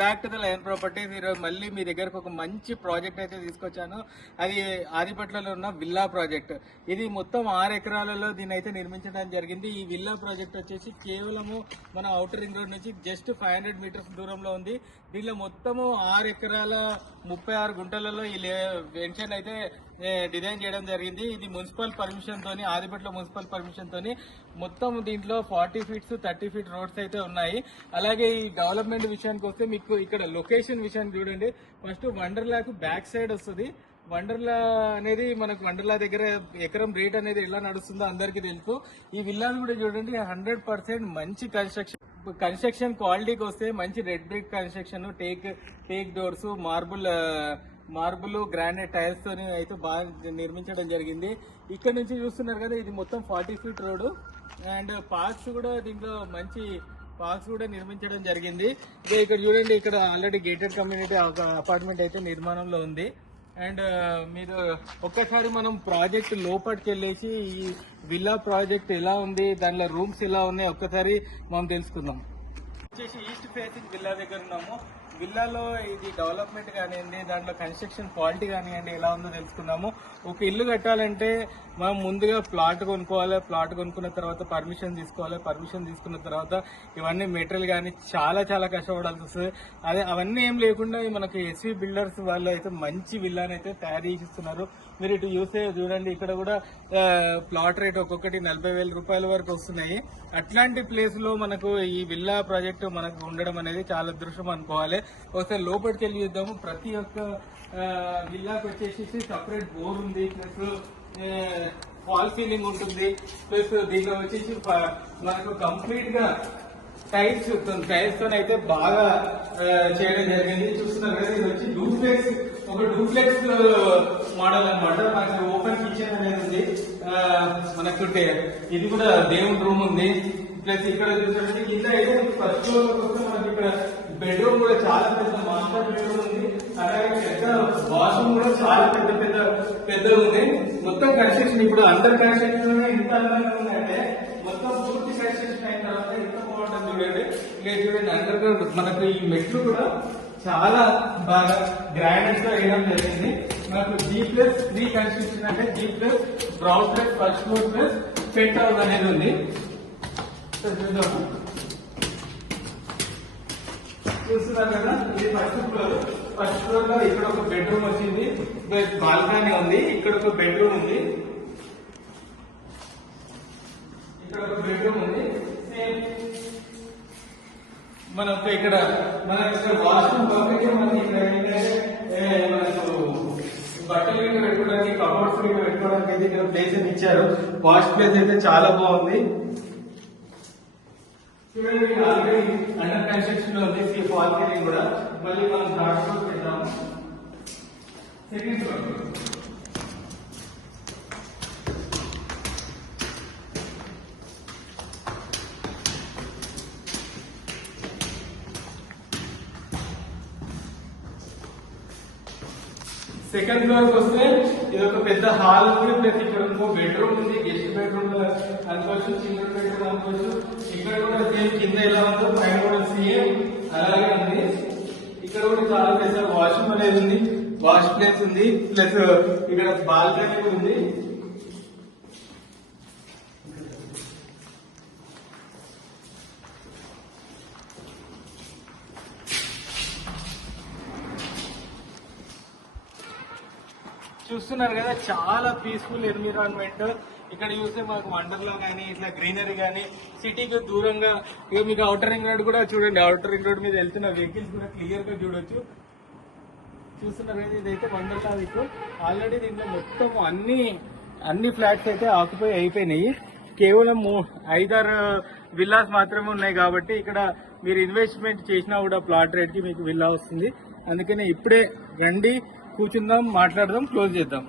Back to the lion properties. ఈరోజు మళ్ళీ మీ దగ్గరకు ఒక మంచి ప్రాజెక్ట్ అయితే తీసుకొచ్చాను. అది ఆదిపట్లలో ఉన్న విల్లా ప్రాజెక్ట్. ఇది మొత్తం 6 ఎకరాలలో దీన్ని అయితే నిర్మించడం జరిగింది. ఈ విల్లా ప్రాజెక్ట్ వచ్చేసి కేవలము మన ఔటర్ రింగ్ రోడ్ నుంచి జస్ట్ 500 మీటర్స్ దూరంలో ఉంది. దీనిలో మొత్తము 6 ఎకరాల 36 గుంటలలో ఈ వెంచర్ అయితే డిజైన్ చేయడం జరిగింది. ఇది మున్సిపల్ పర్మిషన్ తోని, ఆదిపట్ల మున్సిపల్ పర్మిషన్ తోని మొత్తం దీంట్లో 40 ఫీట్స్ 30 ఫీట్ రోడ్స్ అయితే ఉన్నాయి. అలాగే ఈ డెవలప్మెంట్ విషయానికి వస్తే మీకు ఇక్కడ లొకేషన్ విషయాన్ని చూడండి. ఫస్ట్ వండర్లాకు బ్యాక్ సైడ్ వస్తుంది. వండర్లా అనేది మనకు వండర్లా దగ్గర ఎకరం రేట్ అనేది ఎలా నడుస్తుందో అందరికీ తెలుసు. ఈ విల్లాను కూడా చూడండి, 100% మంచి కన్స్ట్రక్షన్ క్వాలిటీకి వస్తే మంచి red brick construction, take doors, marble granite tiles తోని అయితే బాగా నిర్మించడం జరిగింది. ఇక్కడ నుంచి చూస్తున్నారు కదా, ఇది మొత్తం 40 ఫీట్ రోడ్ అండ్ పార్క్స్ కూడా దీంట్లో మంచి పార్క్స్ కూడా నిర్మించడం జరిగింది. ఇక్కడ చూడండి, ఇక్కడ ఆల్రెడీ గేటెడ్ కమ్యూనిటీ అపార్ట్మెంట్ అయితే నిర్మాణంలో ఉంది. అండ్ మీరు ఒక్కసారి మనం ప్రాజెక్ట్ లోపలికి వెళ్ళేసి ఈ విల్లా ప్రాజెక్ట్ ఎలా ఉంది, దానిలో రూమ్స్ ఎలా ఉన్నాయి ఒక్కసారి మనం తెలుసుకుందాం. వచ్చేసి ఈస్ట్ ఫేసింగ్ విల్లా దగ్గర ఉన్నాము. విల్లాలో ఇది డెవలప్మెంట్ కానివ్వండి, దాంట్లో కన్స్ట్రక్షన్ క్వాలిటీ కానివ్వండి ఎలా ఉందో తెలుసుకుందాము. ఒక ఇల్లు కట్టాలంటే మనం ముందుగా ప్లాట్ కొనుక్కోవాలి. ప్లాట్ కొనుక్కున్న తర్వాత పర్మిషన్ తీసుకోవాలి. పర్మిషన్ తీసుకున్న తర్వాత ఇవన్నీ మెటీరియల్ కానీ చాలా కష్టపడాల్సి వస్తుంది. అవన్నీ ఏం లేకుండా మనకి ఎస్వి బిల్డర్స్ వాళ్ళు అయితే మంచి విల్లాని అయితే తయారు చేసిస్తున్నారు. మీరు ఇటు చూస్తే చూడండి, ఇక్కడ కూడా ప్లాట్ రేట్ ఒక్కొక్కటి 40,000 రూపాయల వరకు వస్తున్నాయి. అట్లాంటి ప్లేస్ లో మనకు ఈ విల్లా ప్రాజెక్టు మనకు ఉండడం అనేది చాలా అదృష్టం అనుకోవాలి. ఒకసారి లోపలికి వెళ్ళి చూద్దాము. ప్రతి ఒక్క విల్లాకి వచ్చేసి సపరేట్ బోర్ ఉంది, ప్లస్ ఫాల్ సీలింగ్ ఉంటుంది, ప్లస్ దీంట్లో వచ్చేసి మనకు కంప్లీట్ గా టైల్స్ తో అయితే బాగా చేయడం జరిగింది. చూస్తున్నారు కదా, ఇది వచ్చి డూప్లెక్స్ మోడల్ అనమాట. మనకి ఓపెన్ కిచెన్ అనేది ఉంది. మనకు ఇది కూడా దేవుడి రూమ్ ఉంది. ప్లస్ ఇక్కడ చూసినట్టు కింద అయితే ఫస్ట్ ఫ్లోర్ వస్తే మనకి ఇక్కడ బెడ్రూమ్ కూడా చాలా పెద్ద మాస్టర్ బెడ్రూమ్ ఉంది. అలాగే పెద్ద వాష్రూమ్ కూడా చాలా పెద్ద ఉంది. మొత్తం కన్స్ట్రక్షన్ ఇప్పుడు అండర్ కన్స్ట్రక్షన్ ఎంత అందంగా ఉందంటే, మొత్తం పూర్తి కన్స్ట్రక్షన్ అయిన తర్వాత ఎంత బాగుంటుంది చూడండి. ఇక చూడండి, అండర్ గ్రౌండ్ మనకు ఈ మెట్లు కూడా చాలా బాగా గ్రానైట్ తో వేయడం జరిగింది. మనకు G+3 కన్స్ట్రక్షన్ అంటే G+ ground plus first floor plus penthouse అనేది ఉంది. చూస్తున్నారు కదా, ఇది ఫస్ట్ ఫ్లోర్ లో ఇక్కడ ఒక బెడ్రూమ్ వచ్చింది, బాల్కనీ ఉంది, ఇక్కడ ఒక బెడ్రూమ్ ఉంది, ఇక్కడ ఒక బెడ్రూమ్ ఉంది. సేమ్ మనకు ఇక్కడ వాష్రూమ్ పక్కకే మనకి ఇక్కడ మనకు బట్టలు పెట్టుకోవడానికి, కబోర్డ్స్ పెట్టుకోవడానికి అయితే ఇక్కడ ప్లేస్ అయితే ఇచ్చారు. వాష్ ప్లేస్ అయితే చాలా బాగుంది. చూడండి, ఆల్రెడీ అండర్ కన్స్ట్రక్షన్ లో ఉంది ఫాల్ సీలింగ్ కూడా. మళ్ళీ మనం థర్డ్ ఫ్లోర్ పెడతాము. సెకండ్ ఫ్లోర్ వస్తే ఇది ఒక పెద్ద హాల్ ఉంది. ప్లస్ ఇక్కడ ఇంకో బెడ్రూమ్ ఉంది, గెస్ట్ బెడ్రూమ్ అనుకోవచ్చు, చిల్డ్రన్ బెడ్రూమ్ అనుకోవచ్చు. ఇక్కడ కూడా సేమ్ కింద ఎలా ఉందో పైన కూడా సేమ్ అలాగే ఉంది. ఇక్కడ కూడా చాలా పెద్ద వాష్రూమ్ అనేది ఉంది, వాష్ ప్లేస్ ఉంది, ప్లస్ ఇక్కడ బాల్కనీ కూడా ఉంది. చూస్తున్నారు కదా, చాలా పీస్ఫుల్ ఎన్విరాన్మెంట్. ఇక్కడ చూస్తే మనకు వండర్లా కానీ ఇట్లా గ్రీనరీ కానీ, సిటీకి దూరంగా ఇక మీకు ఔటర్ రింగ్ రోడ్ కూడా చూడండి. ఔటర్ రింగ్ రోడ్ మీద వెళ్తున్న వెహికల్స్ కూడా క్లియర్ గా చూడొచ్చు. చూస్తున్నారు కదా, ఇదైతే వండర్లా మీకు. ఆల్రెడీ దీంట్లో మొత్తం అన్ని ఫ్లాట్స్ అయితే ఆక్యుపై అయిపోయినాయి. కేవలం 5-6 విల్లాస్ మాత్రమే ఉన్నాయి. కాబట్టి ఇక్కడ మీరు ఇన్వెస్ట్మెంట్ చేసినా కూడా ప్లాట్ రేట్ కి మీకు విల్లా వస్తుంది. అందుకనే ఇప్పుడే రండి, కూర్చుందాం, మాట్లాడదాం, క్లోజ్ చేద్దాం.